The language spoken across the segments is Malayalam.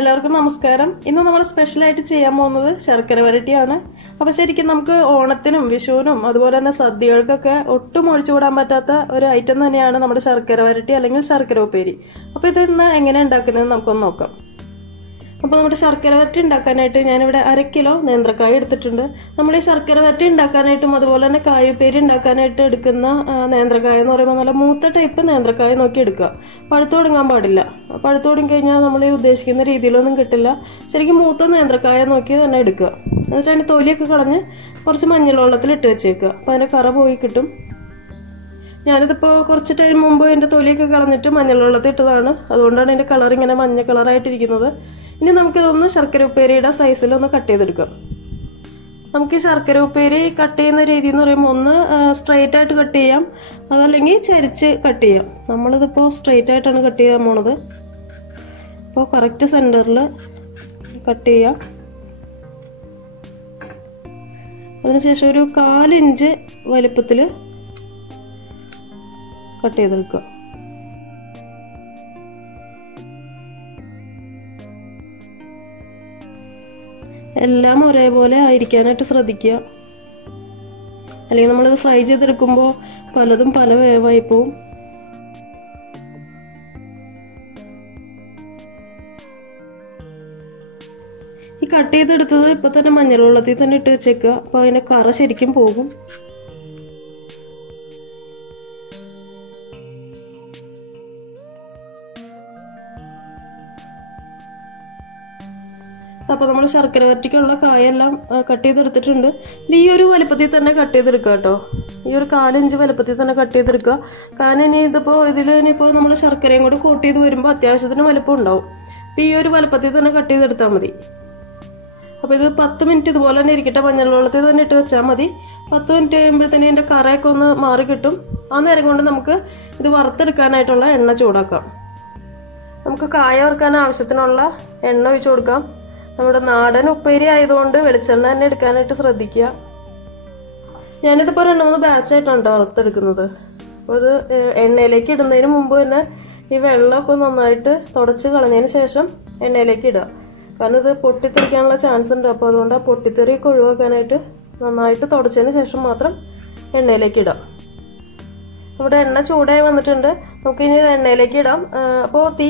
എല്ലാവർക്കും നമസ്കാരം. ഇന്ന് നമ്മൾ സ്പെഷ്യലായിട്ട് ചെയ്യാൻ പോകുന്നത് ശർക്കര വരട്ടിയാണ്. അപ്പോൾ ശരിക്കും നമുക്ക് ഓണത്തിനും വിഷുവിനും അതുപോലെ തന്നെ സദ്യകൾക്കൊക്കെ ഒട്ടും ഒഴിച്ചുകൂടാൻ പറ്റാത്ത ഒരു ഐറ്റം തന്നെയാണ് നമ്മുടെ ശർക്കര വരട്ടി അല്ലെങ്കിൽ ശർക്കര ഉപ്പേരി. അപ്പോൾ ഇന്ന് എങ്ങനെ ഉണ്ടാക്കുന്നത് നമുക്കൊന്ന് നോക്കാം. അപ്പോൾ നമ്മുടെ ശർക്കര വരട്ടി ഉണ്ടാക്കാനായിട്ട് ഞാനിവിടെ 1/2 കിലോ നേന്ത്രക്കായ എടുത്തിട്ടുണ്ട്. നമ്മൾ ഈ ശർക്കര വരട്ടി ഉണ്ടാക്കാനായിട്ടും അതുപോലെ തന്നെ കായുപ്പേരി ഉണ്ടാക്കാനായിട്ട് എടുക്കുന്ന നേന്ത്രക്കായ എന്ന് പറയുമ്പോൾ നല്ല മൂത്ത ടൈപ്പ് നേന്ത്രക്കായ നോക്കി എടുക്കുക. പഴുത്ത് തുടങ്ങാൻ പാടില്ല. പഴുത്ത് തുടങ്ങി കഴിഞ്ഞാൽ നമ്മൾ ഈ ഉദ്ദേശിക്കുന്ന രീതിയിലൊന്നും കിട്ടില്ല. ശരിക്കും മൂത്ത നേന്ത്രക്കായ നോക്കി തന്നെ എടുക്കുക. എന്നിട്ട് അതിൻ്റെ തൊലിയൊക്കെ കളഞ്ഞ് കുറച്ച് മഞ്ഞൾ വെള്ളത്തിൽ ഇട്ട് വെച്ചേക്കുക. അപ്പോൾ അതിൻ്റെ കറ പോയി കിട്ടും. ഞാനിതിപ്പോൾ കുറച്ച് ടൈം മുമ്പ് എൻ്റെ തൊലിയൊക്കെ കളഞ്ഞിട്ട് മഞ്ഞൾ വെള്ളത്തിൽ ഇട്ടതാണ്. അതുകൊണ്ടാണ് അതിൻ്റെ കളർ ഇങ്ങനെ മഞ്ഞ കളറായിട്ടിരിക്കുന്നത്. ഇനി നമുക്കിതൊന്ന് ശർക്കര ഉപ്പേരിയുടെ സൈസിലൊന്ന് കട്ട് ചെയ്തെടുക്കാം. നമുക്ക് ഈ ശർക്കര ഉപ്പേരി കട്ട് ചെയ്യുന്ന രീതി എന്ന് പറയുമ്പോൾ ഒന്ന് സ്ട്രെയിറ്റ് ആയിട്ട് കട്ട് ചെയ്യാം, അതല്ലെങ്കിൽ ചരിച്ച് കട്ട് ചെയ്യാം. നമ്മളിതിപ്പോൾ സ്ട്രെയിറ്റ് ആയിട്ടാണ് കട്ട് ചെയ്യാൻ പോണത്. അപ്പോൾ കറക്റ്റ് സെൻറ്ററിൽ കട്ട് ചെയ്യാം. അതിനുശേഷം ഒരു 1/4 ഇഞ്ച് വലിപ്പത്തിൽ കട്ട് ചെയ്തെടുക്കുക. എല്ലാം ഒരേപോലെ ആയിരിക്കാനായിട്ട് ശ്രദ്ധിക്കുക. അല്ലെങ്കിൽ നമ്മളിത് ഫ്രൈ ചെയ്തെടുക്കുമ്പോൾ പലതും പല വേവായി പോവും. ഈ കട്ട് ചെയ്തെടുത്തത് ഇപ്പം തന്നെ മഞ്ഞൾ വെള്ളത്തിൽ തന്നെ ഇട്ട് വെച്ചേക്കുക. അപ്പോൾ അതിൻ്റെ കറ ശരിക്കും പോകും. അപ്പോൾ നമ്മൾ ശർക്കര വരട്ടിക്കുള്ള കായെല്ലാം കട്ട് ചെയ്തെടുത്തിട്ടുണ്ട്. ഇത് ഈ ഒരു വലുപ്പത്തിൽ തന്നെ കട്ട് ചെയ്തെടുക്കുക കേട്ടോ. ഈ ഒരു 1/4 ഇഞ്ച് വലുപ്പത്തിൽ തന്നെ കട്ട് ചെയ്തെടുക്കുക. കാരണം ഇനി ഇനിയിപ്പോൾ നമ്മൾ ശർക്കരയും കൂടി കൂട്ടി ചെയ്ത് വരുമ്പോൾ അത്യാവശ്യത്തിന് വലുപ്പം ഉണ്ടാവും. അപ്പോൾ ഈ ഒരു വലുപ്പത്തിൽ തന്നെ കട്ട് ചെയ്തെടുത്താൽ മതി. അപ്പോൾ ഇത് 10 മിനിറ്റ് ഇതുപോലെ തന്നെ ഇരിക്കട്ടെ. മഞ്ഞൾ വെള്ളത്തിൽ തന്നെ ഇട്ട് വെച്ചാൽ മതി. 10 മിനിറ്റ് കഴിയുമ്പോഴത്തേനും ഇതിൻ്റെ കറയൊക്കെ ഒന്ന് മാറി കിട്ടും. ആ നേരം കൊണ്ട് നമുക്ക് ഇത് വറുത്തെടുക്കാനായിട്ടുള്ള എണ്ണ ചൂടാക്കാം. നമുക്ക് കായ വറുക്കാൻ ആവശ്യത്തിനുള്ള എണ്ണ ഒഴിച്ചു കൊടുക്കാം. നമ്മുടെ നാടൻ ഉപ്പേരി ആയതുകൊണ്ട് വെളിച്ചെണ്ണ തന്നെ എടുക്കാനായിട്ട് ശ്രദ്ധിക്കുക. ഞാനിതിപ്പോൾ 2-3 ബാച്ചായിട്ടാണ് വറുത്തെടുക്കുന്നത്. അപ്പോൾ ഇത് എണ്ണയിലേക്ക് ഇടുന്നതിന് മുമ്പ് തന്നെ ഈ വെള്ളമൊക്കെ നന്നായിട്ട് തുടച്ച് കളഞ്ഞതിന് ശേഷം എണ്ണയിലേക്ക് ഇടുക. കാരണം ഇത് പൊട്ടിത്തെറിക്കാനുള്ള ചാൻസ് ഉണ്ട്. അപ്പോൾ അതുകൊണ്ട് ആ പൊട്ടിത്തെറിയൊക്കെ ഒഴിവാക്കാനായിട്ട് നന്നായിട്ട് തുടച്ചതിന് ശേഷം മാത്രം എണ്ണയിലേക്ക് ഇടാം. ഇവിടെ എണ്ണ ചൂടായി വന്നിട്ടുണ്ട്. നമുക്കിനി ഇത് എണ്ണയിലേക്ക് ഇടാം. അപ്പോൾ തീ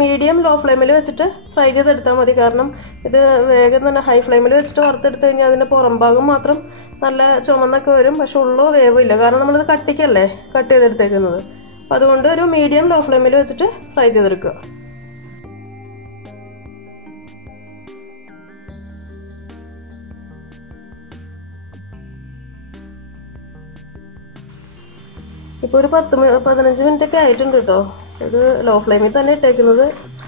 മീഡിയം ലോ ഫ്ലെയിമിൽ വെച്ചിട്ട് ഫ്രൈ ചെയ്തെടുത്താൽ മതി. കാരണം ഇത് വേഗം തന്നെ ഹൈ ഫ്ലെയിമിൽ വെച്ചിട്ട് വറുത്തെടുത്ത് കഴിഞ്ഞാൽ അതിൻ്റെ പുറം ഭാഗം മാത്രം നല്ല ചുമന്നൊക്കെ വരും. പക്ഷെ ഉള്ളോ വേവില്ല. കാരണം നമ്മളിത് കട്ടിക്കല്ലേ കട്ട് ചെയ്തെടുത്തേക്കുന്നത്. അപ്പോൾ അതുകൊണ്ട് ഒരു മീഡിയം ലോ ഫ്ലെയിമിൽ വെച്ചിട്ട് ഫ്രൈ ചെയ്തെടുക്കുക. ഇപ്പോൾ ഒരു 10-15 മിനിറ്റ് ഒക്കെ ആയിട്ടുണ്ട് കേട്ടോ. ഇത് ലോ ഫ്ലെയിമിൽ തന്നെ ഇട്ടേക്കുന്നത്.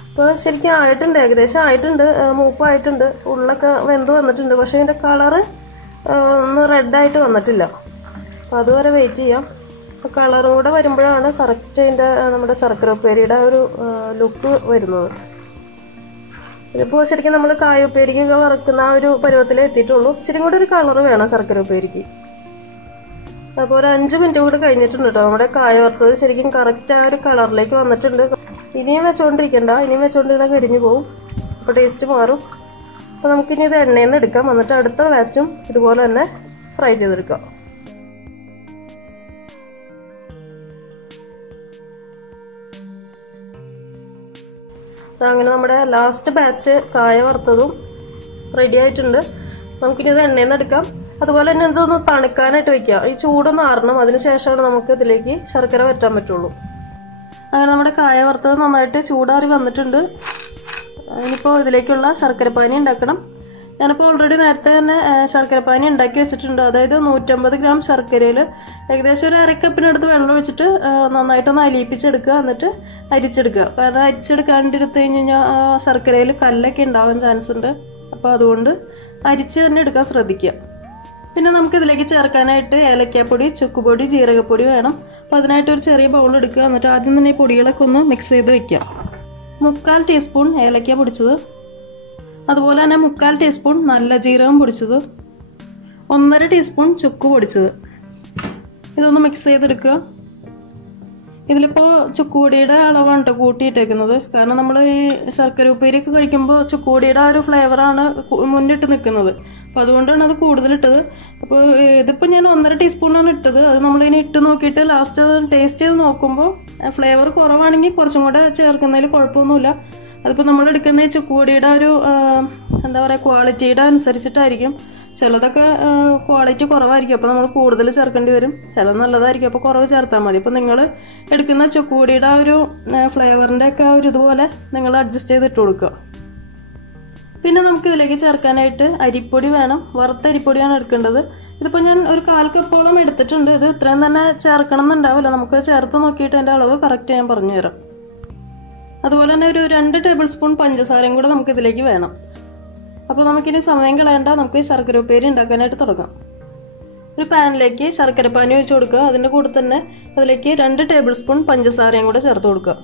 ഇപ്പോൾ ശരിക്കും ആയിട്ടുണ്ട്, ഏകദേശം ആയിട്ടുണ്ട്, മൂപ്പായിട്ടുണ്ട്, ഉള്ളൊക്കെ വെന്ത് വന്നിട്ടുണ്ട്. പക്ഷേ ഇതിൻ്റെ കളറ് ഒന്ന് റെഡായിട്ട് വന്നിട്ടില്ല. അപ്പോൾ അതുവരെ വെയിറ്റ് ചെയ്യാം. അപ്പോൾ കളറും കൂടെ വരുമ്പോഴാണ് കറക്റ്റ് അതിൻ്റെ നമ്മുടെ ശർക്കര ഉപ്പേരിയുടെ ഒരു ലുക്ക് വരുന്നത്. ഇതിപ്പോൾ ശരിക്കും നമ്മൾ കായ ഉപ്പേരിക്കൊക്കെ വറുക്കുന്ന ആ ഒരു പരുവത്തിലേ എത്തിയിട്ടുള്ളൂ. ഇച്ചിരി കൂടെ ഒരു കളറ് വേണം ശർക്കര ഉപ്പേരിക്ക്. അപ്പോൾ ഒരു 5 മിനിറ്റ് കൂടെ കഴിഞ്ഞിട്ടുണ്ട് കേട്ടോ. നമ്മുടെ കായ വറുത്തത് ശരിക്കും കറക്റ്റ് ആ ഒരു കളറിലേക്ക് വന്നിട്ടുണ്ട്. ഇനിയും വെച്ചുകൊണ്ടിരിക്കണ്ട, ഇനിയും വെച്ചുകൊണ്ടിരുന്നാൽ കരിഞ്ഞു പോകും. അപ്പോൾ ടേസ്റ്റ് മാറും. അപ്പോൾ നമുക്കിനി ഇത് എണ്ണയിൽ നിന്ന് എടുക്കാം. എന്നിട്ട് അടുത്ത ബാച്ചും ഇതുപോലെ തന്നെ ഫ്രൈ ചെയ്തെടുക്കാം. അങ്ങനെ നമ്മുടെ ലാസ്റ്റ് ബാച്ച് കായ വറുത്തതും റെഡി ആയിട്ടുണ്ട്. നമുക്കിനി ഇത് എണ്ണയിൽ നിന്ന് എടുക്കാം. അതുപോലെ തന്നെ ഇതൊന്ന് തണുക്കാനായിട്ട് വെക്കുക. ഈ ചൂടൊന്ന് ആറണം. അതിനുശേഷമാണ് നമുക്ക് ഇതിലേക്ക് ശർക്കര വരട്ടാൻ പറ്റുള്ളൂ. അങ്ങനെ നമ്മുടെ കായ വറുത്തത് നന്നായിട്ട് ചൂടാറി വന്നിട്ടുണ്ട്. ഇനിയിപ്പോൾ ഇതിലേക്കുള്ള ശർക്കരപ്പാനി ഉണ്ടാക്കണം. ഞാനിപ്പോൾ ഓൾറെഡി നേരത്തെ തന്നെ ശർക്കരപ്പാനി ഉണ്ടാക്കി വെച്ചിട്ടുണ്ട്. അതായത് 150 ഗ്രാം ശർക്കരയിൽ ഏകദേശം ഒരു 1/2 കപ്പിനടുത്ത് വെള്ളം ഒഴിച്ചിട്ട് നന്നായിട്ടൊന്ന് അലിയിപ്പിച്ചെടുക്കുക. എന്നിട്ട് അരിച്ചെടുക്കുക. കാരണം അരിച്ചെടുക്കാണ്ടിരുത്ത് കഴിഞ്ഞ് കഴിഞ്ഞാൽ ശർക്കരയിൽ കല്ലൊക്കെ ഉണ്ടാവാൻ ചാൻസ് ഉണ്ട്. അപ്പോൾ അതുകൊണ്ട് അരിച്ച് തന്നെ എടുക്കാൻ ശ്രദ്ധിക്കുക. പിന്നെ നമുക്കിതിലേക്ക് ചേർക്കാനായിട്ട് ഏലക്കാപ്പൊടി, ചുക്കുപൊടി, ജീരകപ്പൊടി വേണം. അപ്പോൾ അതിനായിട്ട് ഒരു ചെറിയ ബൗൾ എടുക്കുക. എന്നിട്ട് ആദ്യം തന്നെ ഈ പൊടികളൊക്കെ ഒന്ന് മിക്സ് ചെയ്ത് വെക്കുക. 1/4 ടീസ്പൂൺ ഏലക്ക പൊടിച്ചത്, അതുപോലെ തന്നെ 1/4 ടീസ്പൂൺ നല്ല ജീരകം പൊടിച്ചത്, 1/2 ടീസ്പൂൺ ചുക്ക് പൊടിച്ചത്. ഇതൊന്ന് മിക്സ് ചെയ്തെടുക്കുക. ഇതിലിപ്പോൾ ചുക്കുപൊടിയുടെ അളവാണ് കേട്ടോ കൂട്ടിയിട്ടേക്കുന്നത്. കാരണം നമ്മൾ ഈ ശർക്കര ഉപ്പേരിയൊക്കെ കഴിക്കുമ്പോൾ ചുക്കുപൊടിയുടെ ആ ഒരു ഫ്ലേവറാണ് മുന്നിട്ട് നിൽക്കുന്നത്. അപ്പോൾ അതുകൊണ്ടാണ് അത് കൂടുതലിട്ടത്. അപ്പോൾ ഇതിപ്പോൾ ഞാൻ 1.5 ടീസ്പൂണാണ് ഇട്ടത്. അത് നമ്മളിങ്ങനെ ഇട്ട് നോക്കിയിട്ട് ലാസ്റ്റ് ടേസ്റ്റ് ചെയ്ത് നോക്കുമ്പോൾ ഫ്ലേവർ കുറവാണെങ്കിൽ കുറച്ചും കൂടെ ചേർക്കുന്നതിൽ കുഴപ്പമൊന്നുമില്ല. അതിപ്പോൾ നമ്മൾ എടുക്കുന്ന ഈ ചുക്കുപൊടിയുടെ ഒരു എന്താ പറയുക ക്വാളിറ്റിയുടെ അനുസരിച്ചിട്ടായിരിക്കും. ചിലതൊക്കെ ക്വാളിറ്റി കുറവായിരിക്കും, അപ്പോൾ നമ്മൾ കൂടുതൽ ചേർക്കേണ്ടി വരും. ചിലത് നല്ലതായിരിക്കും, അപ്പോൾ കുറവ് ചേർത്താൽ മതി. അപ്പോൾ നിങ്ങൾ എടുക്കുന്ന ചുക്കുപൊടിയുടെ ആ ഒരു ഫ്ലേവറിൻ്റെ ഒക്കെ ആ ഒരു ഇതുപോലെ നിങ്ങൾ അഡ്ജസ്റ്റ് ചെയ്തിട്ട് കൊടുക്കുക. പിന്നെ നമുക്ക് ഇതിലേക്ക് ചേർക്കാനായിട്ട് അരിപ്പൊടി വേണം. വറുത്ത അരിപ്പൊടിയാണ് എടുക്കേണ്ടത്. ഇതിപ്പോൾ ഞാൻ ഒരു 1/4 കപ്പോളം എടുത്തിട്ടുണ്ട്. ഇത് ഇത്രയും തന്നെ ചേർക്കണം എന്നുണ്ടാവില്ല, നമുക്ക് ചേർത്ത് നോക്കിയിട്ട് അതിൻ്റെ അളവ് കറക്റ്റ് ഞാൻ പറഞ്ഞുതരാം. അതുപോലെ തന്നെ ഒരു 2 ടേബിൾ സ്പൂൺ പഞ്ചസാരയും കൂടെ നമുക്ക് ഇതിലേക്ക് വേണം. അപ്പോൾ നമുക്കിനി സമയം കളയണ്ട, നമുക്ക് ശർക്കര ഉപ്പേരി ഉണ്ടാക്കാനായിട്ട് തുടങ്ങാം. ഒരു പാനിലേക്ക് ശർക്കരപ്പാനി ഒഴിച്ച് കൊടുക്കുക. അതിൻ്റെ കൂടെ തന്നെ അതിലേക്ക് 2 ടേബിൾ സ്പൂൺ പഞ്ചസാരയും കൂടെ ചേർത്ത് കൊടുക്കുക.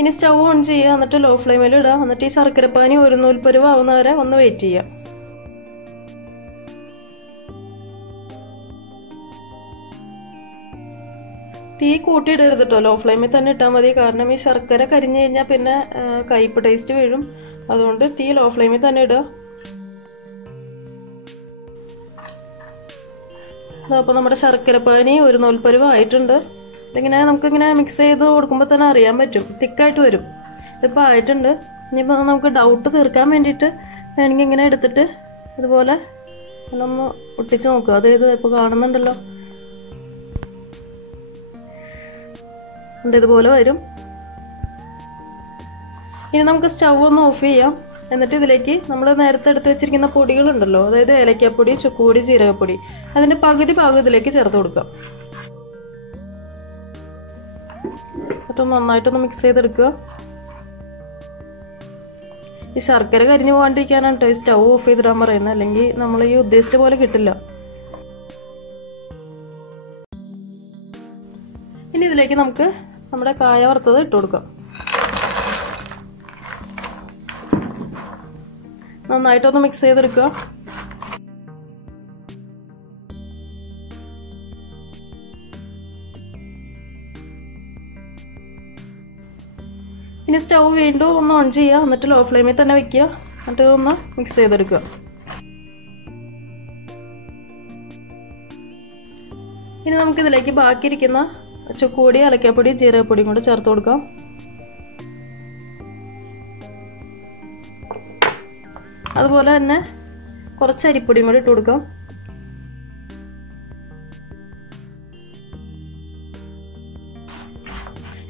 ഇനി സ്റ്റൗ ഓൺ ചെയ്യുക, എന്നിട്ട് ലോ ഫ്ലെയിമിൽ ഇടുക. എന്നിട്ട് ഈ ശർക്കരപ്പാനി ഒരു നൂൽപ്പരുവ് ആവുന്നവരെ ഒന്ന് വെയിറ്റ് ചെയ്യുക. തീ കൂട്ടിയിടരുത് കേട്ടോ, ലോ ഫ്ലെയിമിൽ തന്നെ ഇട്ടാൽ മതി. കാരണം ഈ ശർക്കര കരിഞ്ഞു കഴിഞ്ഞാൽ പിന്നെ കയ്പ്പ് ടേസ്റ്റ് വീഴും. അതുകൊണ്ട് തീ ലോ ഫ്ലെയിമിൽ തന്നെ ഇടുക. അപ്പോൾ നമ്മുടെ ശർക്കരപ്പാനി ഒരു നൂൽപ്പരുവ് ആയിട്ടുണ്ട്. ഇതിങ്ങനെ നമുക്കിങ്ങനെ മിക്സ് ചെയ്ത് കൊടുക്കുമ്പോൾ തന്നെ അറിയാൻ പറ്റും, തിക്കായിട്ട് വരും. ഇതിപ്പോൾ ആയിട്ടുണ്ട്. ഇനിയിപ്പോൾ നമുക്ക് ഡൗട്ട് തീർക്കാൻ വേണ്ടിയിട്ട് വേണമെങ്കിൽ ഇങ്ങനെ എടുത്തിട്ട് ഇതുപോലെ ഒന്ന് ഒട്ടിച്ച് നോക്കുക. അതായത് ഇപ്പോൾ കാണുന്നുണ്ടല്ലോ, ഇതുപോലെ വരും. ഇനി നമുക്ക് സ്റ്റൗ ഒന്ന് ഓഫ് ചെയ്യാം. എന്നിട്ട് ഇതിലേക്ക് നമ്മൾ നേരത്തെ എടുത്ത് വെച്ചിരിക്കുന്ന പൊടികളുണ്ടല്ലോ, അതായത് ഏലക്കാപ്പൊടി, ചുക്കുപൊടി, ജീരകപ്പൊടി, അതിൻ്റെ പകുതി ഭാഗം ഇതിലേക്ക് ചേർത്ത് കൊടുക്കാം. അപ്പം നന്നായിട്ടൊന്ന് മിക്സ് ചെയ്തെടുക്കുക. ഈ ശർക്കര കരിഞ്ഞു പോകാണ്ടിരിക്കാനാണ് കേട്ടോ ഈ സ്റ്റൗ ഓഫ് ചെയ്തിടാൻ പറയുന്നത്, അല്ലെങ്കിൽ നമ്മൾ ഈ ഉദ്ദേശിച്ച പോലെ കിട്ടില്ല. ഇനി ഇതിലേക്ക് നമുക്ക് നമ്മുടെ കായ വറുത്തത് ഇട്ട് കൊടുക്കാം. നന്നായിട്ടൊന്ന് മിക്സ് ചെയ്തെടുക്കുക. ഇനി സ്റ്റൗ വീണ്ടും ഒന്ന് ഓൺ ചെയ്യുക. എന്നിട്ട് ലോ ഫ്ലെയിമിൽ തന്നെ വെക്കുക. എന്നിട്ട് ഒന്ന് മിക്സ് ചെയ്തെടുക്കുക. ഇനി നമുക്കിതിലേക്ക് ബാക്കിയിരിക്കുന്ന ചുക്കുപൊടി, ഏലക്കാപ്പൊടി, ജീരകപ്പൊടിയും കൂടെ ചേർത്ത് കൊടുക്കാം. അതുപോലെ തന്നെ കുറച്ച് അരിപ്പൊടിയും കൂടി ഇട്ട് കൊടുക്കാം.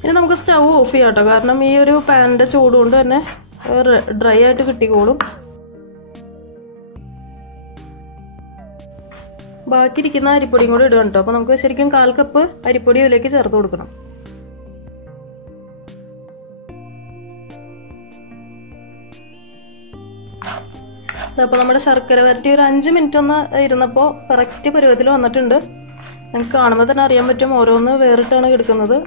ഇനി നമുക്ക് സ്റ്റൗ ഓഫ് ചെയ്യാം കേട്ടോ, കാരണം ഈ ഒരു പാനിൻ്റെ ചൂട് കൊണ്ട് തന്നെ ഡ്രൈ ആയിട്ട് കിട്ടിക്കോളും. ബാക്കിയിരിക്കുന്ന അരിപ്പൊടിയും കൂടി ഇടുക കേട്ടോ. അപ്പോൾ നമുക്ക് ശരിക്കും 1/4 കപ്പ് അരിപ്പൊടി ഇതിലേക്ക് ചേർത്ത് കൊടുക്കണം. അപ്പോൾ നമ്മുടെ ശർക്കര വരട്ടി ഒരു 5 മിനിറ്റ് ഒന്ന് ഇരുന്നപ്പോൾ കറക്റ്റ് പരുവത്തിൽ വന്നിട്ടുണ്ട്. നമുക്ക് കാണുമ്പോൾ തന്നെ അറിയാൻ പറ്റും, ഓരോന്ന് വേറിട്ടാണ് എടുക്കുന്നത്.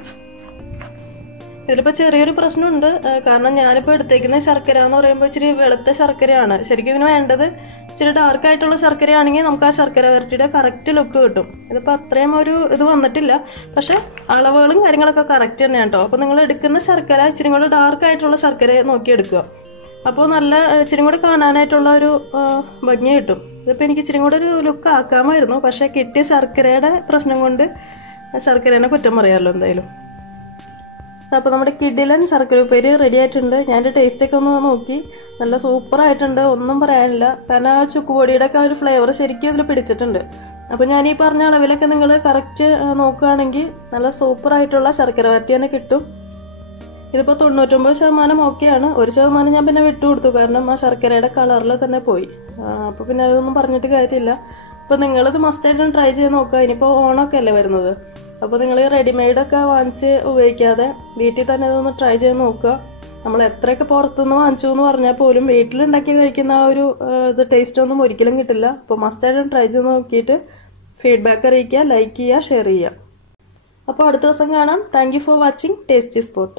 ഇതിലിപ്പോൾ ചെറിയൊരു പ്രശ്നമുണ്ട്. കാരണം ഞാനിപ്പോൾ എടുത്തേക്കുന്ന ശർക്കര എന്ന് പറയുമ്പോൾ ഇച്ചിരി വെളുത്ത ശർക്കരയാണ്. ശരിക്കും ഇതിന് വേണ്ടത് ഇച്ചിരി ഡാർക്കായിട്ടുള്ള ശർക്കരയാണെങ്കിൽ നമുക്ക് ആ ശർക്കര വരട്ടിയുടെ കറക്റ്റ് ലുക്ക് കിട്ടും. ഇതിപ്പോൾ അത്രയും ഒരു ഇത് വന്നിട്ടില്ല. പക്ഷെ അളവുകളും കാര്യങ്ങളൊക്കെ കറക്റ്റ് തന്നെയാണ് കേട്ടോ. അപ്പോൾ നിങ്ങൾ എടുക്കുന്ന ശർക്കര ഇച്ചിരി കൂടെ ഡാർക്കായിട്ടുള്ള ശർക്കര നോക്കി എടുക്കുക. അപ്പോൾ നല്ല ഇച്ചിരി കൂടെ കാണാനായിട്ടുള്ള ഒരു ഭംഗി കിട്ടും. ഇതിപ്പോൾ എനിക്ക് ഇച്ചിരി കൂടെ ഒരു ലുക്ക് ആക്കാമായിരുന്നു. പക്ഷേ കിട്ടിയ ശർക്കരയുടെ പ്രശ്നം കൊണ്ട് ശർക്കരേനെ കുറ്റം പറയാമല്ലോ എന്തായാലും. അപ്പോൾ നമ്മുടെ കിടിലൻ ശർക്കര ഉപ്പേരി റെഡി ആയിട്ടുണ്ട്. ഞാൻ ടേസ്റ്റൊക്കെ ഒന്ന് നോക്കി, നല്ല സൂപ്പറായിട്ടുണ്ട്, ഒന്നും പറയാനില്ല. കാരണം ആ ചുക്കുപൊടിയുടെ ഒക്കെ ഒരു ഫ്ലേവർ ശരിക്കും അതിൽ പിടിച്ചിട്ടുണ്ട്. അപ്പോൾ ഞാൻ ഈ പറഞ്ഞ അളവിലൊക്കെ നിങ്ങൾ കറക്റ്റ് നോക്കുകയാണെങ്കിൽ നല്ല സൂപ്പറായിട്ടുള്ള ശർക്കര വരട്ടി തന്നെ കിട്ടും. ഇതിപ്പോൾ 99% ഓക്കെയാണ്. 1% ഞാൻ പിന്നെ വിട്ടുകൊടുത്തു, കാരണം ആ ശർക്കരയുടെ കളറിൽ തന്നെ പോയി. അപ്പോൾ പിന്നെ അതൊന്നും പറഞ്ഞിട്ട് കാര്യമില്ല. അപ്പോൾ നിങ്ങളിത് മസ്റ്റായിട്ടും ട്രൈ ചെയ്ത് നോക്കുക. ഇനിയിപ്പോൾ ഓണമൊക്കെ അല്ലേ വരുന്നത്. അപ്പോൾ നിങ്ങൾ റെഡിമെയ്ഡൊക്കെ വാങ്ങിച്ച് ഉപയോഗിക്കാതെ വീട്ടിൽ തന്നെ ഇതൊന്ന് ട്രൈ ചെയ്ത് നോക്കുക. നമ്മൾ എത്രയൊക്കെ പുറത്തുനിന്ന് വാങ്ങിച്ചു എന്ന് പറഞ്ഞാൽ പോലും വീട്ടിലുണ്ടാക്കി കഴിക്കുന്ന ആ ഒരു ഇത് ടേസ്റ്റ് ഒന്നും ഒരിക്കലും കിട്ടില്ല. അപ്പോൾ മസ്റ്റായിട്ടും ട്രൈ ചെയ്ത് നോക്കിയിട്ട് ഫീഡ്ബാക്ക് അറിയിക്കുക, ലൈക്ക് ചെയ്യുക, ഷെയർ ചെയ്യുക. അപ്പോൾ അടുത്ത ദിവസം കാണാം. Thank you for watching tasty spot.